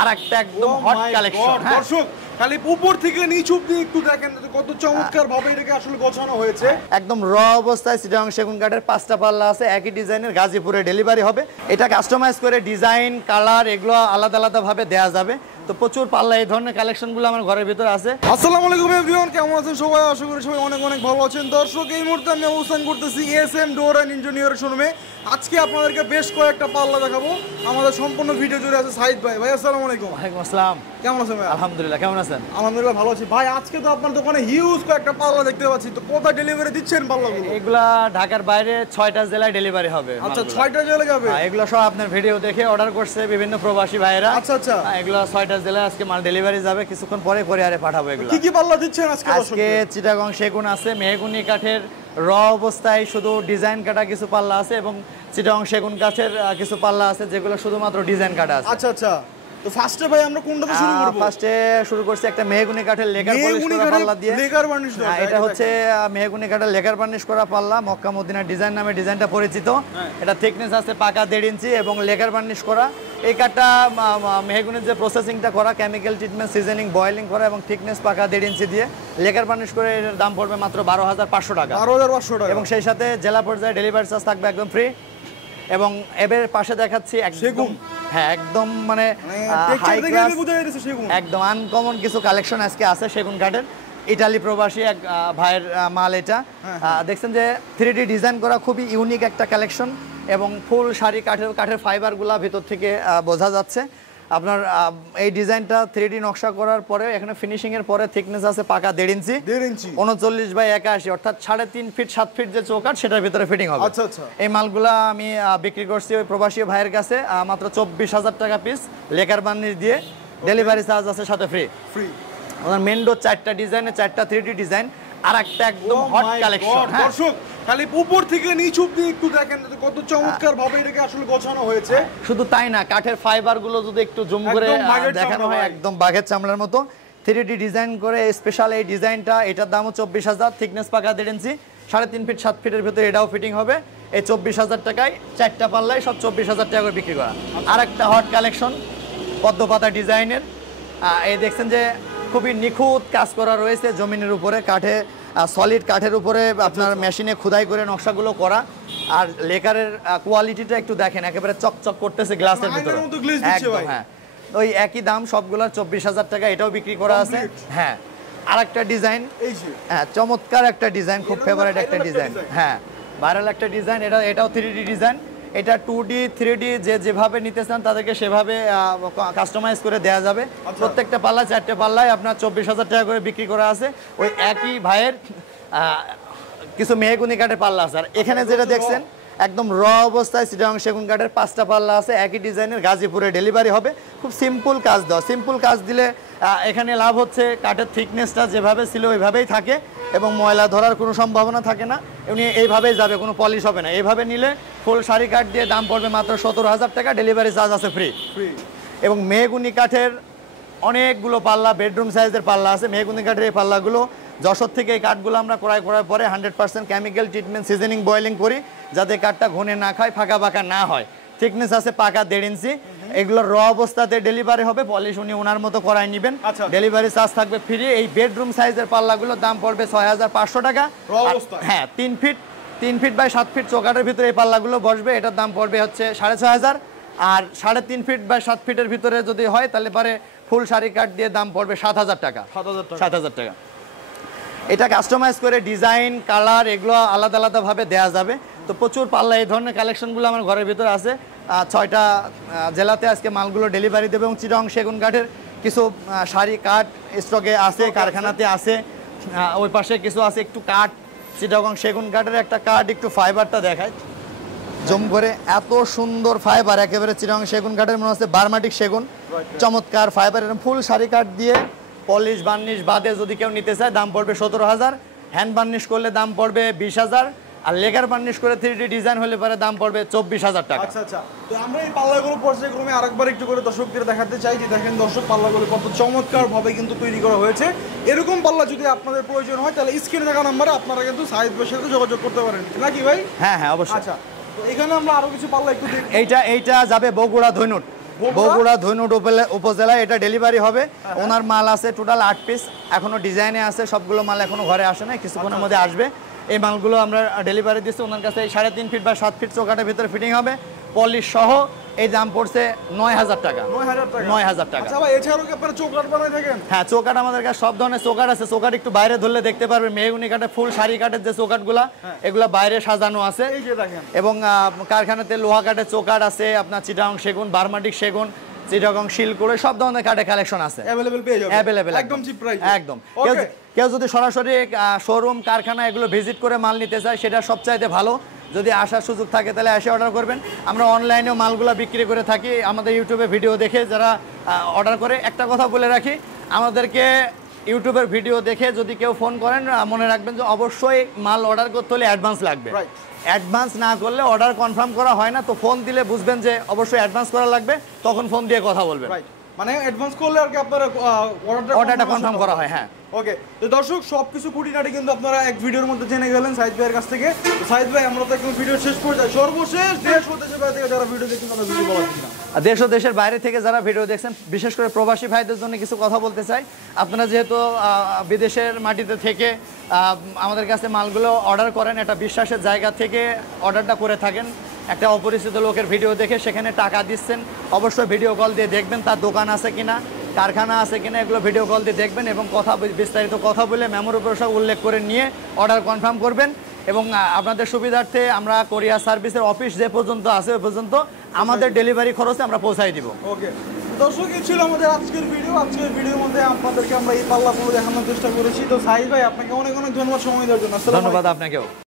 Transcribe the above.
আরেকটা একদম hot collection. দর্শক খালি উপর থেকে নিচ অবধি একটু দেখেন কত চমৎকার ভাবে এটাকে আসলে গোছানো হয়েছে। একদম র অবস্থায় চিটাগাং সেগুন কাঠের 5টা পাল্লা আছে, একই ডিজাইনের, গাজীপুরে ডেলিভারি হবে। এটা কাস্টমাইজ করে ডিজাইন কালার এগুলো আলাদা আলাদা ভাবে দেওয়া যাবে। তো প্রচুর পাল্লা এই ধরনের কালেকশনগুলো আমার ঘরের ভিতরে আছে। আসসালামু আলাইকুম এভরিওয়ান, কেমন আছেন সবাই? আশা করি সবাই অনেক অনেক ভালো আছেন। দর্শক এই মুহূর্তে আমি অবস্থান করতেছি এসএম ডোর অ্যান্ড ইঞ্জিনিয়ারের শোরুমে। আজকে আপনাদেরকে বেশ কয়েকটা পাল্লা দেখাবো। আমাদের সম্পূর্ণ ভিডিও জুড়ে আছে সাইদ ভাই। ভাই আসসালামু আলাইকুম। ওয়ালাইকুম আসসালাম। কেমন আছেন ভাই? আলহামদুলিল্লাহ, কেমন আছেন? আলহামদুলিল্লাহ ভালো আছি ভাই। আজকে তো আপনার দোকানে হিউজ কয়েকটা পাল্লা দেখতে পাচ্ছি, তো কোথায় ডেলিভারি দিচ্ছেন পাল্লাগুলো? এগুলা ঢাকার বাইরে 6টা জেলায় ডেলিভারি হবে। আচ্ছা, 6টা জেলায় যাবে? এগুলো সব আপনার ভিডিও দেখে অর্ডার করছে বিভিন্ন প্রবাসী ভাইরা। আচ্ছা আচ্ছা, এগুলো 6টা জেলায় আজকে মাল ডেলিভারি যাবে, কিছুক্ষণ পরে কুরিয়ারে পাঠাবো। এগুলো কি কি পাল্লা দিচ্ছেন আজকে? আজকে চিটাগং সেগুন আছে, মেহগুনি কাঠের র অবস্থায় শুধু ডিজাইন কাটা কিছু পাল্লা আছে, এবং চিটাগং সেগুন কাঠের কিছু পাল্লা আছে যেগুলো শুধুমাত্র ডিজাইন কাটা আছে। আচ্ছা আচ্ছা, তো ফার্স্টে ভাই আমরা কোনটাতে শুরু করব? ফার্স্টে শুরু করছি একটা মেহগুনি কাঠের লেকার পলিশ করা পাল্লা দিয়ে। লেকার বার্নিশ করা, এটা হচ্ছে মেহগুনি কাঠের লেকার বার্নিশ করা পাল্লা। মক্কা মদিনা ডিজাইন নামে ডিজাইনটা পরিচিত। এটা থিকনেস আছে পাকা 1.5 ইঞ্চি এবং লেকার বার্নিশ করা। এই কাঠটা মেহগুনির যে প্রসেসিংটা করা, কেমিক্যাল ট্রিটমেন্ট, সিজনিং, বয়েলিং করা এবং থিকনেস পাকা 1.5 ইঞ্চি দিয়ে লেকার বার্নিশ করে এর দাম পড়বে মাত্র 12,500 টাকা। 12,500 টাকা, এবং সেই সাথে জেলা পর্যায়ে ডেলিভারি চার্জ থাকবে একদম ফ্রি। এবং এর পাশে দেখাচ্ছি একদম, হ্যাঁ একদম মানে হাই ক্লাস, একদম আনকমন কিছু কালেকশন আজকে আছে সেগুন কাঠের। ইটালি প্রবাসী এক ভাইয়ের মাল এটা। দেখছেন যে 3D ডিজাইন করা, খুবই ইউনিক একটা কালেকশন, এবং ফুল শাড়ি কাঠের ফাইবারগুলা ভিতর থেকে বোঝা যাচ্ছে। আপনার এই ডিজাইনটা 3D নকশা করার পরে এখানে ফিনিশিং এর পরে থিকনেস আছে পাকা 1.5 ইঞ্চি, 39/81, অর্থাৎ 3.5 ফিট 7 ফিট যে চৌকাঠ সেটার ভিতরে ফিটিং হবে। আচ্ছা আচ্ছা, এই মালগুলা আমি বিক্রি করছি ওই প্রবাসী ভাইয়ের কাছে মাত্র 24,000 টাকা পিস, লেকার বার্নিশ দিয়ে। ডেলিভারি চার্জ আছে সাথে ফ্রি। আমাদের মেন ডোর 4টা ডিজাইনে 4টা 3D ডিজাইন, আর একটা একদম হট কালেকশন। দর্শক খালি উপর থেকে নিচ অবধি একটু দেখেন কত চমৎকার ভাবে এটাকে আসলে গোছানো হয়েছে। শুধু তাই না, কাঠের ফাইবার গুলো যদি একটু জুম করে দেখানো হয়, একদম বাঘের চামড়ার মতো 3D ডিজাইন করে স্পেশাল এই ডিজাইনটা। এটার দামও 24,000, থিকনেস পাকা 1.5 ইঞ্চি, 3.5 ফিট 7 ফিটের ভিতরে এটাও ফিটিং হবে। এই 24,000 টাকায় 4টা পাল্লায় সব 24,000 টাকা করে বিক্রি করা। আর একটা হট কালেকশন পদ্মপাতা ডিজাইনের। এই দেখছেন যে খুবই নিখুঁত কাজ করা রয়েছে জমিনের উপরে, কাঠে সলিড কাঠের উপরে আপনার মেশিনে খোদাই করে নকশাগুলো করা। আর লেকারের কোয়ালিটিটা একটু দেখেন, একেবারে চকচক করতেছে গ্লাসের ভিতরে। হ্যাঁ, ওই একই দাম সবগুলোর 24,000 টাকা, এটাও বিক্রি করা আছে। হ্যাঁ, আর একটা ডিজাইন, হ্যাঁ চমৎকার একটা ডিজাইন, খুব ফেভারিট একটা ডিজাইন। হ্যাঁ, ভাইরাল একটা ডিজাইন। এটাও 3D ডিজাইন। এটা 2D 3D যেভাবে নিতে চান তাদেরকে সেভাবে কাস্টমাইজ করে দেওয়া যাবে। প্রত্যেকটা পাল্লা 4টে পাল্লায় আপনার 24,000 টাকা করে বিক্রি করা আছে। ওই একই ভাইয়ের কিছু মেহগুনি কাঠের পাল্লা আছে। আর এখানে যেটা দেখছেন একদম র অবস্থায় চিটাগং সেগুন কাঠের 5টা পাল্লা আছে, একই ডিজাইনের, গাজীপুরে ডেলিভারি হবে। খুব সিম্পল কাজ দাও, সিম্পল কাজ দিলে এখানে লাভ হচ্ছে কাঠের থিকনেসটা যেভাবে ছিল ওইভাবেই থাকে, এবং ময়লা ধরার কোনো সম্ভাবনা থাকে না। এমনি এইভাবেই যাবে, কোনো পলিশ হবে না। এইভাবে নিলে ফুল শাড়ি কাঠ দিয়ে দাম পড়বে মাত্র 17,000 টাকা, ডেলিভারি চার্জ আছে ফ্রি। এবং মেহগুনি কাঠের অনেকগুলো পাল্লা, বেডরুম সাইজের পাল্লা আছে। মেহগুনি কাঠের এই পাল্লাগুলো যশোর থেকে এই কাঠগুলো আমরা ক্রয় করার পরে 100% কেমিক্যাল ট্রিটমেন্ট, সিজনিং, বয়েলিং করি, যাতে কাঠটা ঘনে না খায়, ফাঁকা বাঁকা না হয়। থিকনেস আছে পাকা 1.5 ইঞ্চি। এগুলো র অবস্থাতে ডেলিভারি হবে, পলিশ উনি ওনার মতো করাই নেবেন, ডেলিভারি চার্জ থাকবে ফ্রি। এই বেডরুম সাইজের পাল্লাগুলোর দাম পড়বে 6,500 টাকা। হ্যাঁ, 3 ফিট বাই 7 ফিট চৌকাঠের ভিতরে এই পাল্লাগুলো বসবে। এটার দাম পড়বে হচ্ছে 6,500। আর 3.5 ফিট বাই 7 ফিটের ভিতরে যদি হয় তাহলে পরে ফুল শাড়ি কাঠ দিয়ে দাম পড়বে 7,000 টাকা। 7,000 টাকা। এটা কাস্টমাইজ করে ডিজাইন কালার এগুলো আলাদা আলাদাভাবে দেওয়া যাবে। তো প্রচুর পাল্লা এই ধরনের কালেকশনগুলো আমার ঘরের ভিতরে আছে। 6টা জেলাতে আজকে মালগুলো ডেলিভারি দেবে। এবং চিটাগং সেগুন কাঠের কিছু শাড়ি কাঠ স্টকে আছে, কারখানাতে আছে। ওই পাশে কিছু আছে একটু কাঠ, চিটাগং সেগুন কাঠের একটা কাঠ, একটু ফাইবারটা দেখায় জম করে। এত সুন্দর ফাইবার, একেবারে চিটাগং সেগুন কাঠের মনে হচ্ছে বার্মাটিক সেগুন। চমৎকার ফাইবার, এরকম ফুল শাড়ি কাঠ দিয়ে পলিশ বার্নিশ বাদে যদি কেউ নিতে চায় দাম পড়বে 17,000। হ্যান্ড বার্নিশ করলে দাম পড়বে 20,000। আর লেকার বার্নিশ করে 3D ডিজাইন হলে পরে দাম পড়বে 24,000 টাকা। আচ্ছা আচ্ছা, তো আমরা এই পাল্লাগুলো পর্যায়ক্রমে আরেকবার একটু করে দর্শকদের দেখাতে চাই যে দেখেন দর্শক, পাল্লাগুলো কত চমৎকার ভাবে কিন্তু তৈরি করা হয়েছে। এরকম পাল্লা যদি আপনাদের প্রয়োজন হয় তাহলে স্ক্রিনে থাকা নম্বরে আপনারা কিন্তু সাইদ ভাইয়ের সাথে যোগাযোগ করতে পারেন, নাকি ভাই? হ্যাঁ হ্যাঁ, অবশ্যই। আচ্ছা, তো এখানে আমরা আরো কিছু পাল্লা একটু দেখি। এইটা যাবে বগুড়া ধৈনুট। বগুড়া ধৈনট উপজেলা, এটা ডেলিভারি হবে। ওনার মাল আছে টোটাল 8 পিস, এখনো ডিজাইনে আছে, সবগুলো মাল এখনো ঘরে আসে না, কিছুক্ষণের মধ্যে আসবে। এই মালগুলো আমরা ডেলিভারি দিচ্ছি ওনার কাছে। 3.5 ফিট বা 7 ফিট চৌকাঠের ভিতরে ফিটিং হবে, পলিশ সহ। এই দাম পড়ছে 9000 টাকা। 9000 টাকা। আচ্ছা ভাই, এছাড়াও কি আপনারা চৌকাঠ বানাই থাকেন? হ্যাঁ, চৌকাঠ আমাদের কাছে সব ধরনের চৌকাঠ আছে। চৌকাঠ একটু বাইরে ধরলে দেখতে পারবেন, মেহগুনি কাঠের ফুল সারি কাঠের যে চৌকাঠগুলা, এগুলা বাইরে সাজানো আছে। এই যে দেখেন, এবং কারখানাতে লোহা কাঠের চৌকাঠ আছে, আপনার চিটাগং সেগুন, বার্মাটিক সেগুন, চিটাগং শিলকুড়ে, সব ধরনের কাঠের কালেকশন আছে। अवेलेबल পেয়ে যাবেন, अवेलेबल একদম চিপ প্রাইস। একদম। কেউ যদি সরাসরি শোরুম কারখানা এগুলো ভিজিট করে মাল নিতে চায়, সেটা সবচাইতে ভালো। যদি আসার সুযোগ থাকে তাহলে এসে অর্ডার করবেন। আমরা অনলাইনেও মালগুলো বিক্রি করে থাকি, আমাদের ইউটিউবে ভিডিও দেখে যারা অর্ডার করে। একটা কথা বলে রাখি, আমাদেরকে ইউটিউবের ভিডিও দেখে যদি কেউ ফোন করেন, মনে রাখবেন যে অবশ্যই মাল অর্ডার করতে হলে অ্যাডভান্স লাগবে। অ্যাডভান্স না করলে অর্ডার কনফার্ম করা হয় না। তো ফোন দিলে বুঝবেন যে অবশ্যই অ্যাডভান্স করা লাগবে, তখন ফোন দিয়ে কথা বলবেন। মানে অ্যাডভান্স করলে আর কি আপনারা অর্ডারটা কনফার্ম করা হয়। হ্যাঁ, ওকে। তো দর্শক, সবকিছু খুঁটিনাটি কিন্তু আপনারা এক ভিডিওর মধ্যে জেনে গেলেন সাইদ ভাইয়ের কাছ থেকে। সাইদ ভাই, আমরা তো একদম ভিডিও শেষ করে যাই, সর্বশেষ দেশ ও দেশের বাইরে থেকে যারা ভিডিও দেখছেন তাদের ভিডিও বলা কিনা? দেশ ও দেশের বাইরে থেকে যারা ভিডিও দেখছেন, বিশেষ করে প্রবাসী ভাইদের জন্য কিছু কথা বলতে চাই। আপনারা যেহেতু বিদেশের মাটিতে থেকে আমাদের কাছে মালগুলো অর্ডার করেন, একটা বিশ্বাসের জায়গা থেকে অর্ডারটা করে থাকেন, একটা অপরিচিত লোকের ভিডিও দেখে সেখানে টাকা দিচ্ছেন, অবশ্যই ভিডিও কল দিয়ে দেখবেন তার দোকান আছে কিনা, কারখানা আছে কিনা, এগুলো ভিডিও কল দিয়ে দেখবেন এবং বিস্তারিত কথা বলে মেমোর উপর সব উল্লেখ করে নিয়ে অর্ডার কনফার্ম করবেন। এবং আপনাদের সুবিধার্থে আমরা কোরিয়ার সার্ভিসের অফিস যে পর্যন্ত আছে ওই পর্যন্ত আমাদের ডেলিভারি খরচে আমরা পৌঁছাই দিব। ওকে দর্শক, এই ছিল আমাদের আজকের ভিডিও। আজকের ভিডিওর মধ্যে আপনাদেরকে আমরা এই পাল্লাগুলো দেখানোর চেষ্টা করেছি। তো সাইদ ভাই, আপনাকে অনেক অনেক ধন্যবাদ সময় দেওয়ার জন্য। ধন্যবাদ আপনাকেও।